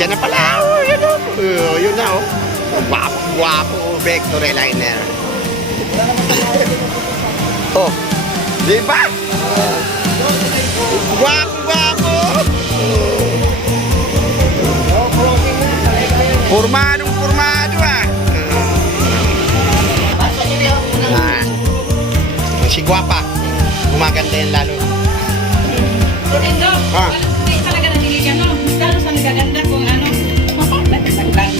Nandiyan na pala. Oh, yun o. Yun na o. Guwapo. Vector Liner. Oh. Di ba? Guwapo. Formado ah. Si Guwapa. Gumaganda yan lalo. Hindi talaga naniligan, no? Lalo sa nagaganda kung ano.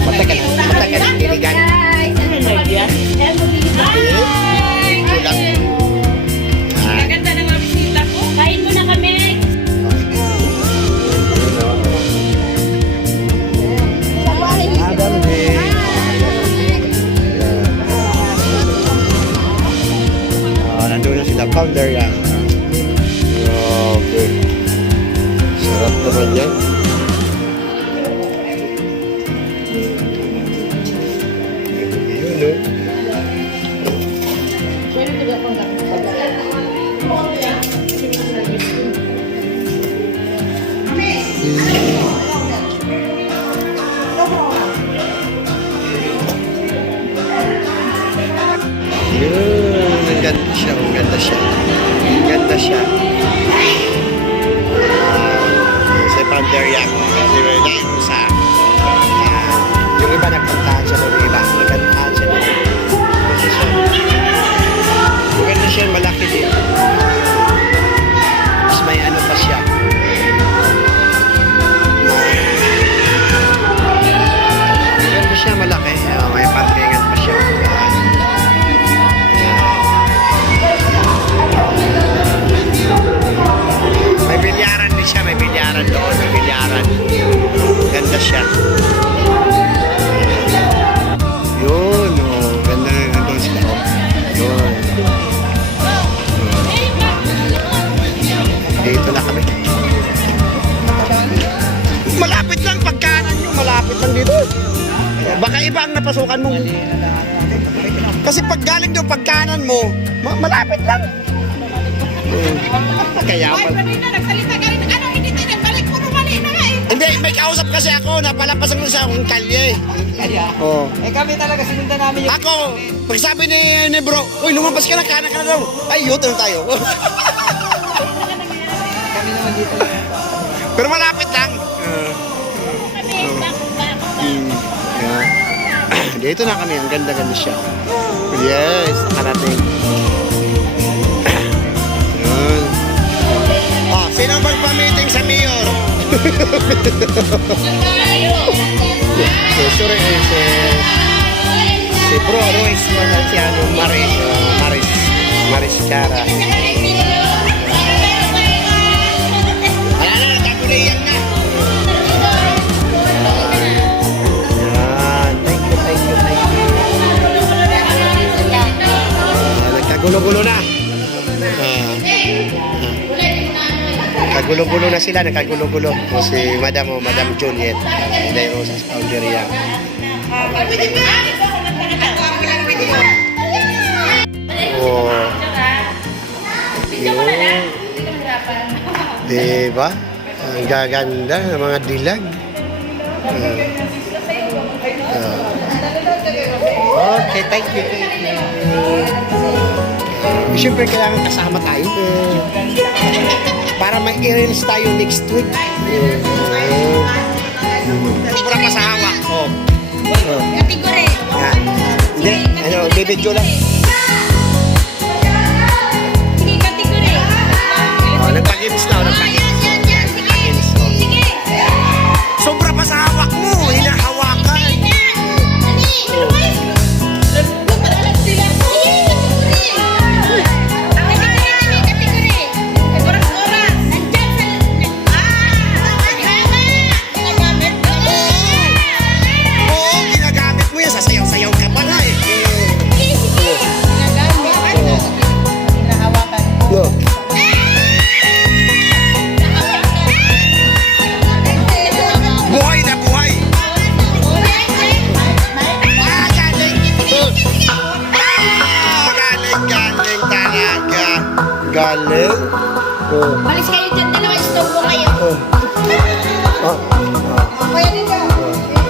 Matagal niligan. Nagaganda ng mga bisita ko. Kain mo na kami. Nandun na sila founder yan. Okay. Sarap naman yan. Yun Ganda siya. Sa founder yan. Yung sa yung iba nagpuntahan siya ng iba. Nagpuntahan siya ng maganda siya, malaki din. Mas may ano pa siya. Maganda siya, malaki. May parkingan pa siya. May bilyaran din siya, may bilyaran doon, may bilyaran. Ganda siya. Yun, oh, ganda na nandun sila. Oh. Yun. Dito na kami. Malapit lang pagkanan nyo, malapit lang dito. Baka iba ang napasukan mo. Kasi pag galing doon pagkanan mo, malapit lang. Kaya Ay, kanina nagsalita ka rin. Ano, hindi tayo nagbalik. Puro mali na nga eh. Hindi, may kausap kasi ako, napalapasan ko sa akong kalye. Kaya? Oo. Eh kami talaga sinundan namin yung... Ako, pag sabi ni bro, uy, lumabas ka na, kanan ka na daw. Ay, yun tayo. Kami naman dito lang. Pero malapit lang. Dito na kami, ang ganda-ganda siya. Yes, nakarating. Yun. Oh, sino magpa-meeting sa mayor? Si Bro Ruiz Mananciano, Maris Cara. Wala na, nagkaguliyan na. Yan, thank you. Nagkagulo-gulo na. Nagkagulo-gulo na sila, nagkagulo-gulo. O si Madam Juliet, Inday Rosas founder yan. Oh. Diba? Ang gaganda ng mga dilag. Okay, thank you. Siyempre, kailangan kasama tayo. Para may i-release tayo next week. Pura pa sa hawak. Oh. Kategori. Yan. Hindi, bibidyo lang. Sige, kategori. Oh, nagpag-ims na, nagpag-ims. Sige. Sobra pa sa hawak mo, hinahawakan. Oo, ginagamit mo yan, sasayaw-sayaw ka pa nga eh. No. Buhay na buhay. Galing. Galing talaga. Galing. Oh. Malis kayo dyan, dalawa, istorbo kayo. Oh. Oh. Kaya dito.